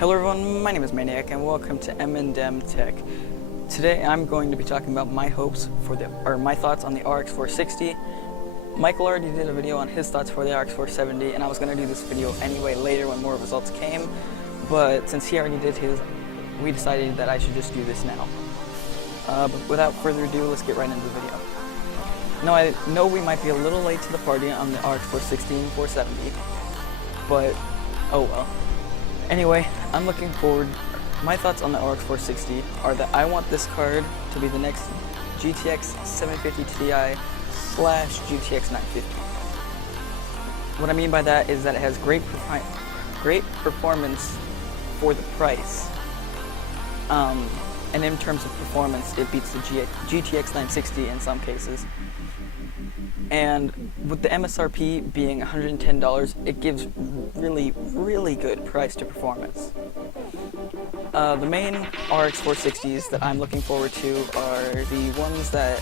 Hello everyone, my name is Maniac and welcome to M&M Tech. Today I'm going to be talking about my hopes for my thoughts on the RX 460. Michael already did a video on his thoughts for the RX 470 and I was going to do this video anyway later when more results came, but since he already did his, we decided that I should just do this now. But without further ado, let's get right into the video. Now I know we might be a little late to the party on the RX 460 and 470, but oh well. Anyway, I'm looking forward. My thoughts on the RX 460 are that I want this card to be the next GTX 750 Ti / GTX 950. What I mean by that is that it has great performance for the price. And in terms of performance, it beats the GTX 960 in some cases. And with the MSRP being $110, it gives really good price to performance. The main RX 460s that I'm looking forward to are the ones that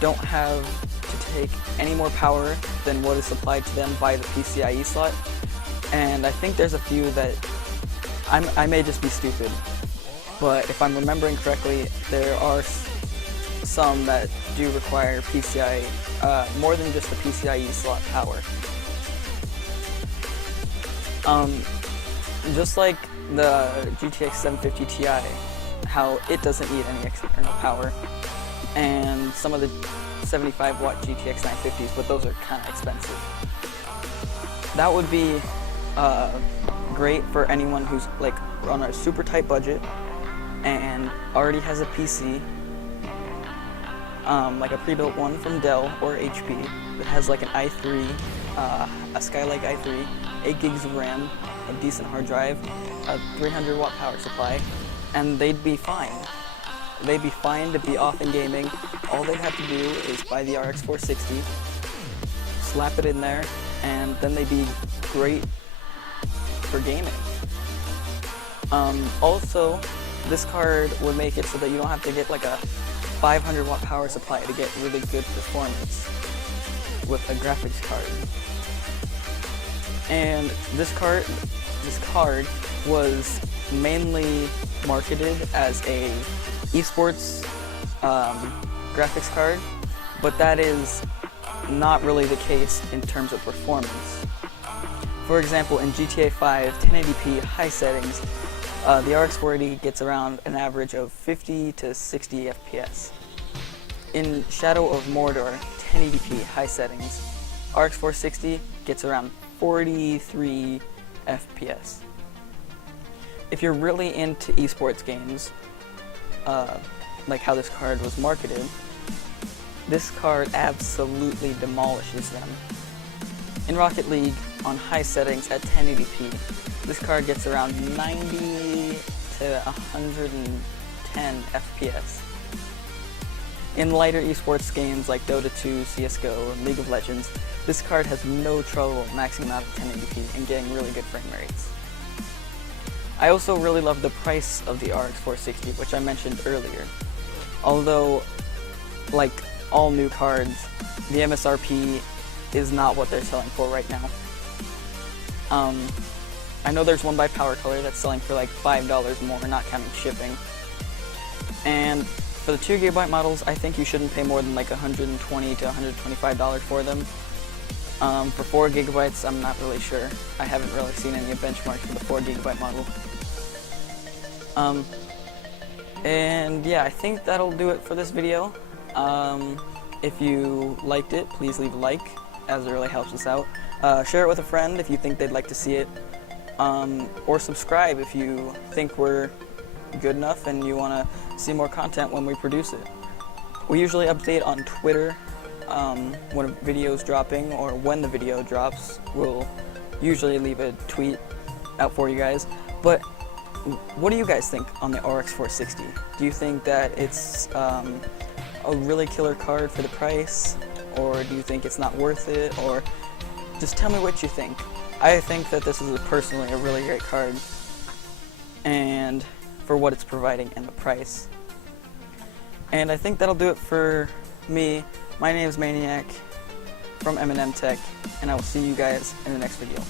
don't have to take any more power than what is supplied to them by the PCIe slot. And I think there's a few that I may just be stupid, but if I'm remembering correctly, there are some that do require PCIe, more than just the PCIe slot power. Just like the GTX 750 Ti, how it doesn't need any external power, and some of the 75-watt GTX 950s, but those are kind of expensive. That would be great for anyone who's like on a super tight budget and already has a PC, like a pre-built one from Dell or HP that has like an i3, a Skylake i3, 8 gigs of RAM, a decent hard drive, a 300-watt power supply, and they'd be fine. They'd be fine to be off in gaming. All they'd have to do is buy the RX 460, slap it in there, and then they'd be great for gaming. Also, this card would make it so that you don't have to get like a 500-watt power supply to get really good performance with a graphics card. And this card was mainly marketed as a esports graphics card, but that is not really the case in terms of performance. For example, in GTA 5 1080p high settings, the RX 480 gets around an average of 50 to 60 FPS. In Shadow of Mordor 1080p high settings, RX 460 gets around 43 FPS. If you're really into esports games, like how this card was marketed, this card absolutely demolishes them. In Rocket League, on high settings at 1080p, this card gets around 90 to 110 FPS. In lighter esports games like Dota 2, CSGO, and League of Legends, this card has no trouble maxing out at 1080p and getting really good frame rates. I also really love the price of the RX 460, which I mentioned earlier. Although, like all new cards, the MSRP is not what they're selling for right now. I know there's one by Power Color that's selling for like $5 more, not counting shipping. And for the 2GB models, I think you shouldn't pay more than like $120 to $125 for them. For 4GB, I'm not really sure. I haven't really seen any benchmarks for the 4GB model. And yeah, I think that'll do it for this video. If you liked it, please leave a like, as it really helps us out. Share it with a friend if you think they'd like to see it. Or subscribe if you think we're good enough and you want to see more content when we produce it. We usually update on Twitter when a video is dropping, or when the video drops. We'll usually leave a tweet out for you guys. But what do you guys think on the RX 460? Do you think that it's a really killer card for the price, or do you think it's not worth it, or just tell me what you think. I think that this is personally a really great card, and for what it's providing and the price. And I think that'll do it for me. My name is Maniac from M&M Tech, and I will see you guys in the next video.